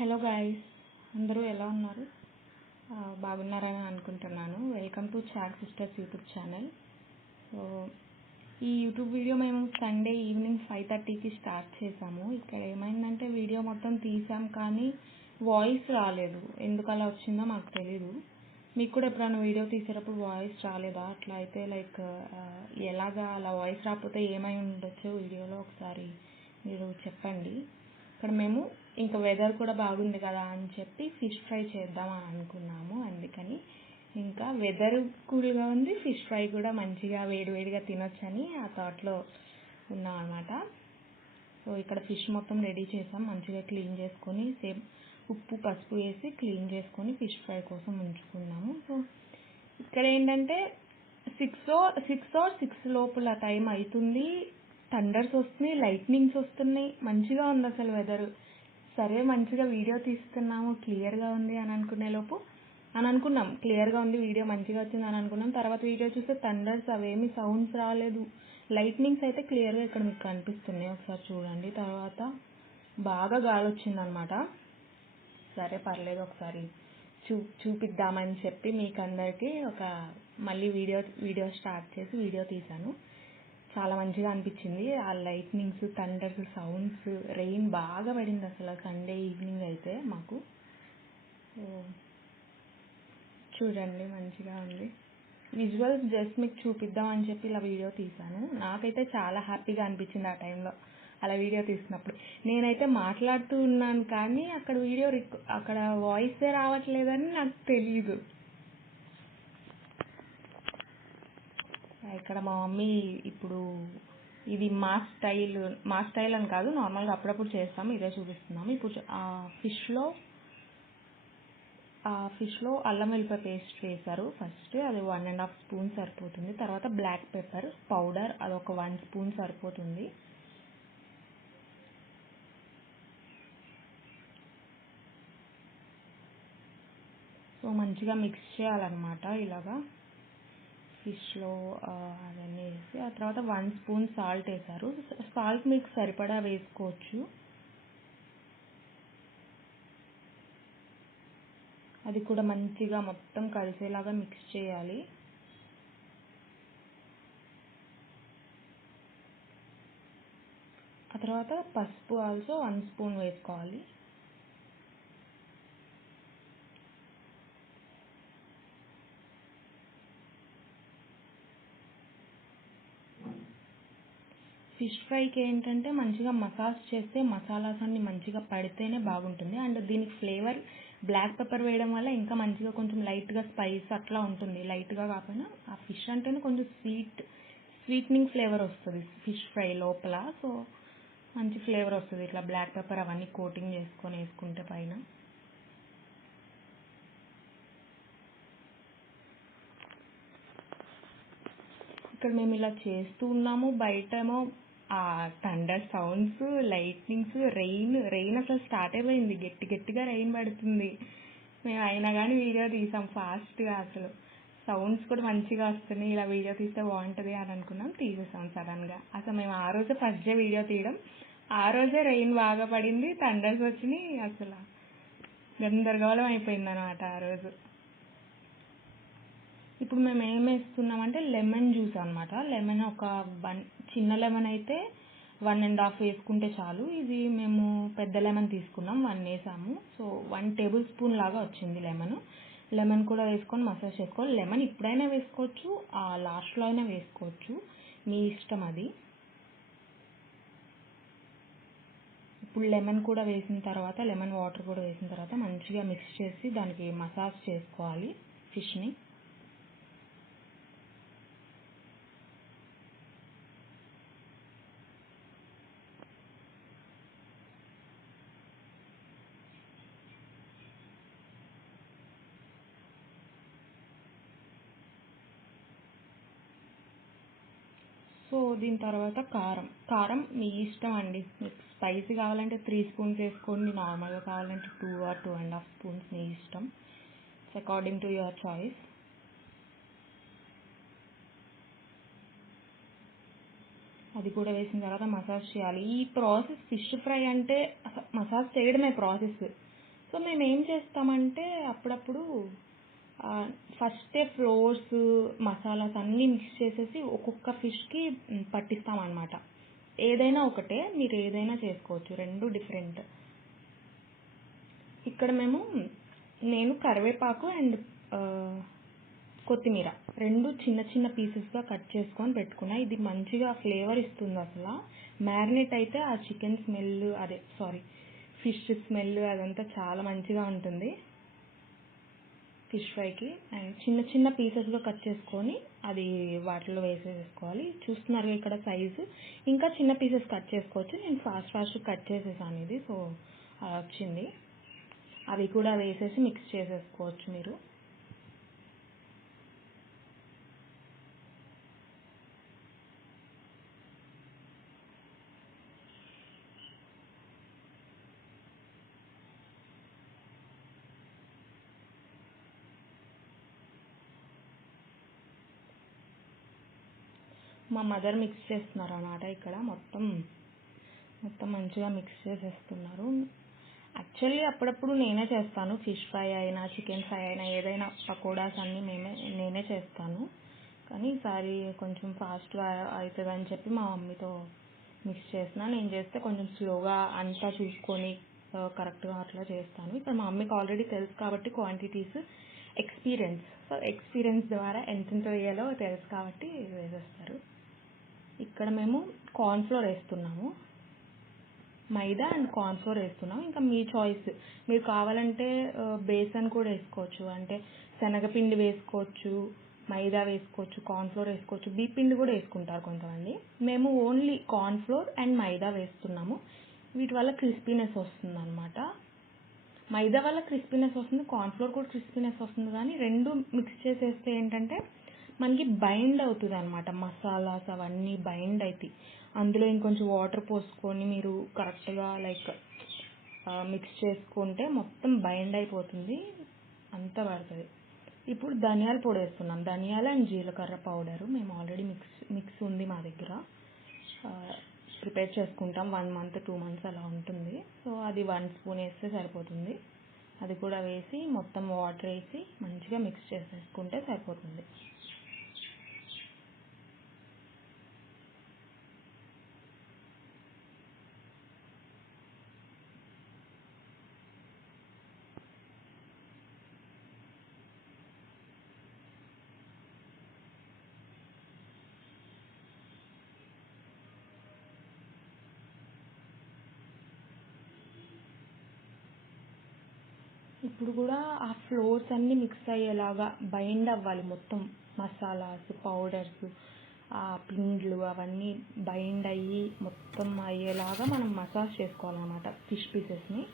Hello guys, అందరూ ఎలా ఉన్నారు? బాగున్నారని అనుకుంటున్నాను. Welcome to chat sisters YouTube channel. So ఈ యూట్యూబ్ వీడియో మేము సండే ఈవినింగ్ 5:30కి స్టార్ట్ చేసాము. ఇక్కడ ఏమైందంటే వీడియో మొత్తం తీసాం కానీ వాయిస్ రాలేదు. ఎందుకు అలా వచ్చిందో మాకు తెలీదు. మీకు కూడా ఎప్పుడైనా వీడియో తీసేటప్పుడు వాయిస్ రాలేదా? అట్లా అయితే ఎలాగా అలా వాయిస్ రాకపోతే ఏమై ఉండొచ్చో వీడియోలో ఒకసారి మీరు చెప్పండి. ఇక్కడ మేము ఇంకా వెదర్ కూడా బాగుంది కదా అని చెప్పి ఫిష్ ఫ్రై చేద్దాం అని అనుకున్నాము. అందుకని ఇంకా వెదర్ కూల్గా ఉంది, ఫిష్ ఫ్రై కూడా మంచిగా వేడివేడిగా తినొచ్చని ఆ థాట్లో ఉన్నాం అనమాట. సో ఇక్కడ ఫిష్ మొత్తం రెడీ చేసాం, మంచిగా క్లీన్ చేసుకొని సేమ్ ఉప్పు పసుపు వేసి క్లీన్ చేసుకొని ఫిష్ ఫ్రై కోసం ఉంచుకున్నాము. సో ఇక్కడ ఏంటంటే 6 లోపల టైం అవుతుంది. థండర్స్ వస్తున్నాయి, లైట్నింగ్స్ వస్తున్నాయి, మంచిగా ఉంది అసలు వెదర్. సరే మంచిగా వీడియో తీస్తున్నాము, క్లియర్గా ఉంది అని అనుకున్నాం, క్లియర్గా ఉంది, వీడియో మంచిగా వచ్చింది అని అనుకున్నాం. తర్వాత వీడియో చూస్తే థండర్స్ అవేమి సౌండ్స్ రాలేదు, లైట్నింగ్స్ అయితే క్లియర్గా ఇక్కడ మీకు కనిపిస్తున్నాయి, ఒకసారి చూడండి. తర్వాత బాగా గాలి వచ్చిందనమాట. సరే పర్లేదు, ఒకసారి చూపిద్దామని చెప్పి మీకు అందరికీ మళ్ళీ వీడియో స్టార్ట్ చేసి వీడియో తీశాను. చాలా మంచిగా అనిపించింది. ఆ లైట్నింగ్స్, థండర్స్, సౌండ్స్, రెయిన్ బాగా పడింది అసలు సండే ఈవినింగ్ అయితే మాకు. చూడండి మంచిగా ఉంది. విజువల్స్ జస్ట్ మీకు చూపిద్దామని చెప్పి ఇలా వీడియో తీశాను. నాకైతే చాలా హ్యాపీగా అనిపించింది ఆ టైంలో అలా వీడియో తీసినప్పుడు. నేనైతే మాట్లాడుతూ ఉన్నాను కానీ అక్కడ వాయిసే రావట్లేదని నాకు తెలీదు. ఇక్కడ మా మమ్మీ ఇప్పుడు ఇది మా స్టైల్ అని కాదు, నార్మల్గా అప్పుడప్పుడు చేస్తాము, ఇదే చూపిస్తున్నాము. ఇప్పుడు ఆ ఫిష్లో అల్లం వెల్లిపాయ పేస్ట్ వేశారు ఫస్ట్, అది 1.5 స్పూన్ సరిపోతుంది. తర్వాత బ్లాక్ పెప్పర్ పౌడర్ అదొక 1 స్పూన్ సరిపోతుంది. సో మంచిగా మిక్స్ చేయాలన్నమాట ఇలాగా ఫిష్లో అవన్నీ వేసి. ఆ తర్వాత 1 స్పూన్ సాల్ట్ వేశారు. సాల్ట్ మీకు సరిపడా వేసుకోవచ్చు. అది కూడా మంచిగా మొత్తం కలిసేలాగా మిక్స్ చేయాలి. ఆ తర్వాత పసుపు ఆల్సో 1 స్పూన్ వేసుకోవాలి. ఫిష్ ఫ్రైకి ఏంటంటే మంచిగా మసాజ్ చేస్తే మసాలాస్ అన్ని మంచిగా పడితేనే బాగుంటుంది. అండ్ దీనికి ఫ్లేవర్ బ్లాక్ పెప్పర్ వేయడం వల్ల ఇంకా మంచిగా కొంచెం లైట్గా స్పైస్ అట్లా ఉంటుంది. లైట్గా కాకపోయినా ఆ ఫిష్ అంటేనే కొంచెం స్వీట్నింగ్ ఫ్లేవర్ వస్తుంది ఫిష్ ఫ్రై లోపల. సో మంచి ఫ్లేవర్ వస్తుంది ఇట్లా బ్లాక్ పెప్పర్ అవన్నీ కోటింగ్ వేసుకుంటే పైన. ఇక్కడ మేము ఇలా చేస్తూ ఉన్నాము. బయటేమో ఆ థండర్ సౌండ్స్, లైట్నింగ్స్, రెయిన్ అసలు స్టార్ట్ అయిపోయింది. గట్టిగా రెయిన్ పడుతుంది. మేము అయినా కానీ వీడియో తీసాం ఫాస్ట్గా. అసలు సౌండ్స్ కూడా మంచిగా వస్తున్నాయి, ఇలా వీడియో తీస్తే బాగుంటుంది అని అనుకున్నాం, తీసేసాం సడన్గా. అసలు మేము ఆ రోజే ఫస్ట్ డే వీడియో తీయడం, ఆ రోజే రెయిన్ బాగా పడింది, థండర్స్ వచ్చినాయి. అసలు గందరగోళం అయిపోయింది అనమాట ఆ రోజు. ఇప్పుడు మేము ఏం వేస్తున్నామంటే లెమన్ జ్యూస్ అనమాట. లెమన్ చిన్న లెమన్ అయితే 1.5 వేసుకుంటే చాలు. ఇది మేము పెద్ద లెమన్ తీసుకున్నాం, 1 వేసాము. సో 1 టేబుల్ స్పూన్ లాగా వచ్చింది లెమన్ కూడా వేసుకొని మసాజ్ చేసుకోవాలి. లెమన్ ఇప్పుడైనా వేసుకోవచ్చు, లాస్ట్లో అయినా వేసుకోవచ్చు, మీ ఇష్టం అది. ఇప్పుడు లెమన్ కూడా వేసిన తర్వాత, లెమన్ వాటర్ కూడా వేసిన తర్వాత మంచిగా మిక్స్ చేసి దానికి మసాజ్ చేసుకోవాలి ఫిష్ని. సో దీని తర్వాత కారం మీ ఇష్టం అండి. మీకు స్పైసీ కావాలంటే 3 స్పూన్స్ వేసుకోండి, నార్మల్గా కావాలంటే 2 or 2.5 స్పూన్స్, మీ ఇష్టం. It's according to your choice. అది కూడా వేసిన తర్వాత మసాజ్ చేయాలి. ఈ ప్రాసెస్ ఫిష్ ఫ్రై అంటే మసాజ్ చేయడమే ప్రాసెస్. సో మేము ఏం చేస్తామంటే అప్పుడప్పుడు ఫస్టే ఫ్లోర్స్ మసాలాస్ అన్నీ మిక్స్ చేసేసి ఒక్కొక్క ఫిష్కి పట్టిస్తామన్నమాట. ఏదైనా ఒకటే, మీరు ఏదైనా చేసుకోవచ్చు, రెండు డిఫరెంట్. ఇక్కడ నేను కరివేపాకు అండ్ కొత్తిమీర రెండు చిన్న చిన్న పీసెస్గా కట్ చేసుకొని పెట్టుకున్నా. ఇది మంచిగా ఫ్లేవర్ ఇస్తుంది. అసలు మ్యారినేట్ అయితే ఆ చికెన్ స్మెల్, ఫిష్ స్మెల్ అదంతా చాలా మంచిగా ఉంటుంది ఫిష్ ఫ్రైకి. అండ్ చిన్న చిన్న పీసెస్గా కట్ చేసుకొని అది వాటిలో వేసేసుకోవాలి. చూస్తున్నారు ఇక్కడ సైజు, ఇంకా చిన్న పీసెస్ కట్ చేసుకోవచ్చు. నేను ఫాస్ట్ కట్ చేసేసాను ఇది, సో అలా వచ్చింది. అవి కూడా వేసేసి మిక్స్ చేసేసుకోవచ్చు మీరు. మా మదర్ మిక్స్ చేస్తున్నారు అన్నమాట. ఇక్కడ మొత్తం మంచిగా మిక్స్ చేసేస్తున్నారు. యాక్చువల్లీ అప్పుడప్పుడు నేనే చేస్తాను. ఫిష్ ఫ్రై అయినా, చికెన్ ఫ్రై అయినా, ఏదైనా పకోడాస్ అన్నీ నేనే చేస్తాను. కానీ ఈసారి కొంచెం ఫాస్ట్గా అవుతుందని చెప్పి మా మమ్మీతో మిక్స్ చేసిన. నేను చేస్తే కొంచెం స్లోగా అంతా చూసుకొని కరెక్ట్గా అట్లా చేస్తాను. ఇక్కడ మా మమ్మీకి ఆల్రెడీ తెలుసు కాబట్టి క్వాంటిటీస్, ఎక్స్పీరియన్స్ ద్వారా ఎంతెంత వేయాలో తెలుసు కాబట్టి వేసేస్తారు. ఇక్కడ మేము కార్న్ఫ్లోర్ వేస్తున్నాము, మైదా అండ్ కార్న్ఫ్లోర్ వేస్తున్నాం. ఇంకా మీ చాయిస్, మీరు కావాలంటే బేసన్ కూడా వేసుకోవచ్చు, అంటే శనగపిండి వేసుకోవచ్చు, మైదా వేసుకోవచ్చు, కార్న్ఫ్లోర్ వేసుకోవచ్చు, బియ్యం పిండి కూడా వేసుకుంటారు కొంతమంది. మేము ఓన్లీ కార్న్ఫ్లోర్ అండ్ మైదా వేస్తున్నాము. వీటి వల్ల క్రిస్పీనెస్ వస్తుంది అన్నమాట. మైదా వల్ల క్రిస్పీనెస్ వస్తుంది, కార్న్ఫ్లోర్ కూడా క్రిస్పీనెస్ వస్తుంది. కానీ రెండు మిక్స్ చేసేస్తే ఏంటంటే మనకి బైండ్ అవుతుంది అన్నమాట. మసాలాస్ అవన్నీ బైండ్ అవుతాయి. అందులో ఇంకొంచెం వాటర్ పోసుకొని మీరు కరెక్ట్గా మిక్స్ చేసుకుంటే మొత్తం బైండ్ అయిపోతుంది, అంతా పడుతుంది. ఇప్పుడు ధనియాల పొడి వేస్తున్నాం, ధనియాల అండ్ జీలకర్ర పౌడరు. మేము ఆల్రెడీ మిక్స్ ఉంది మా దగ్గర, ప్రిపేర్ చేసుకుంటాం. 1 month 2 months అలా ఉంటుంది. సో అది 1 spoon వేస్తే సరిపోతుంది. అది కూడా వేసి మొత్తం వాటర్ వేసి మంచిగా మిక్స్ చేసేసుకుంటే సరిపోతుంది. ఇప్పుడు కూడా ఆ ఫ్లోర్స్ అన్నీ మిక్స్ అయ్యేలాగా బైండ్ అవ్వాలి. మొత్తం మసాలాస్, పౌడర్స్, ఆ పిండ్లు అవన్నీ బైండ్ అయ్యి మొత్తం అయ్యేలాగా మనం మసాజ్ చేసుకోవాలన్నమాట. ఫిష్ పీసెస్ని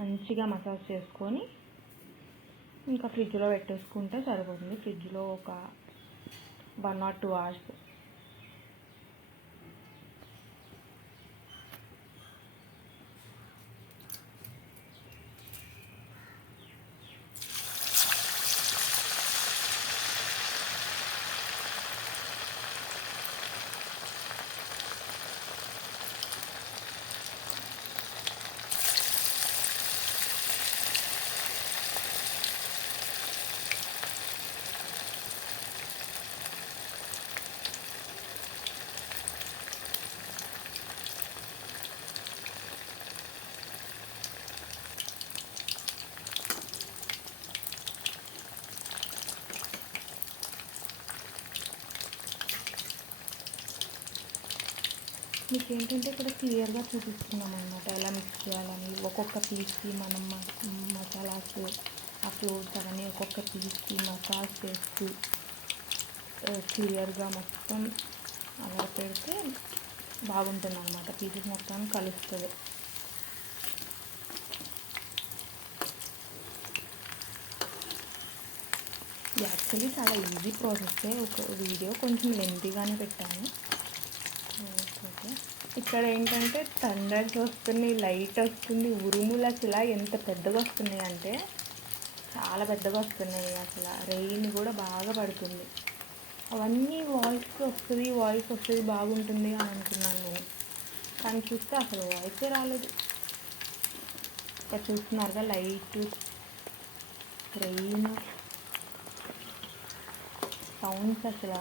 మంచిగా మసాజ్ చేసుకొని ఇంకా ఫ్రిడ్జ్లో పెట్టేసుకుంటే సరిపోతుంది. ఫ్రిడ్జ్లో ఒక 1 or 2 hours. మీకు ఏంటంటే ఇక్కడ క్లియర్గా చూపిస్తున్నాం అన్నమాట ఎలా మిక్స్ చేయాలని. ఒక్కొక్క పీస్కి మనం మసాలాస్, ఆ ఫ్లోర్స్ అవన్నీ ఒక్కొక్క పీస్కి మసాజ్ చేస్తూ క్లియర్గా మొత్తం అలా పెడితే బాగుంటుంది అన్నమాట. పీసెస్ మొత్తం కలుస్తుంది. యాక్చువల్లీ చాలా ఈజీ ప్రాసెస్సే. ఒక వీడియో కొంచెం లెంతీగానే పెట్టాను. ఓకే, ఇక్కడ ఏంటంటే థండర్స్ వస్తున్నాయి, లైట్ వస్తుంది, ఉరుములు అసలు ఎంత పెద్దగా వస్తున్నాయి అంటే చాలా పెద్దగా వస్తున్నాయి. అసలు రెయిన్ కూడా బాగా పడుతుంది. అవన్నీ వాయిస్ వస్తుంది బాగుంటుంది అని అనుకున్నాను నేను, కానీ చూస్తే అసలు వాయిసే రాలేదు. ఇక్కడ చూస్తున్నారుగా లైట్ రెయిన్ సౌండ్స్, అసలు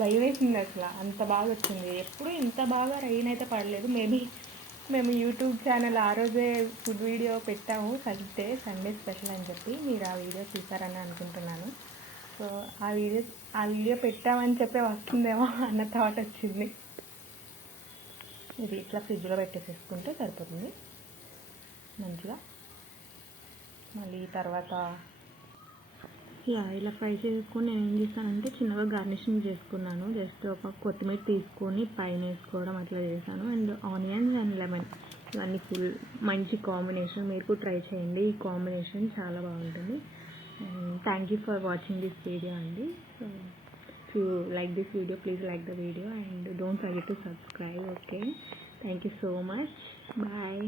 భయం వేసింది. అసలు అంత బాగా వచ్చింది. ఎప్పుడు ఇంత బాగా రెయిన్ అయితే పడలేదు. మేబీ మేము యూట్యూబ్ ఛానల్ ఆ రోజే ఫుడ్ వీడియో పెట్టాము, సండే స్పెషల్ అని చెప్పి. మీరు ఆ వీడియో చూసారని అనుకుంటున్నాను. సో ఆ వీడియో పెట్టామని చెప్పి వస్తుందేమో అన్న థాట్ వచ్చింది. ఇది ఇట్లా ఫ్రిడ్జ్లో పెట్టేసేసుకుంటే సరిపోతుంది మంచిగా. మళ్ళీ తర్వాత ఇలా ఫ్రై చేసుకొని నేను ఏం చేస్తానంటే చిన్నగా గార్నిషింగ్ చేసుకున్నాను. జస్ట్ ఒక కొత్తిమీర తీసుకొని పైన వేసుకోవడం అట్లా చేశాను. అండ్ ఆనియన్స్ అండ్ లెమన్ ఇవన్నీ ఫుల్ మంచి కాంబినేషన్. మీరు కూడా ట్రై చేయండి, ఈ కాంబినేషన్ చాలా బాగుంటుంది. Thank you for watching this video అండి. So if you like this video please like the video and don't forget to subscribe. Okay, thank you so much. Bye.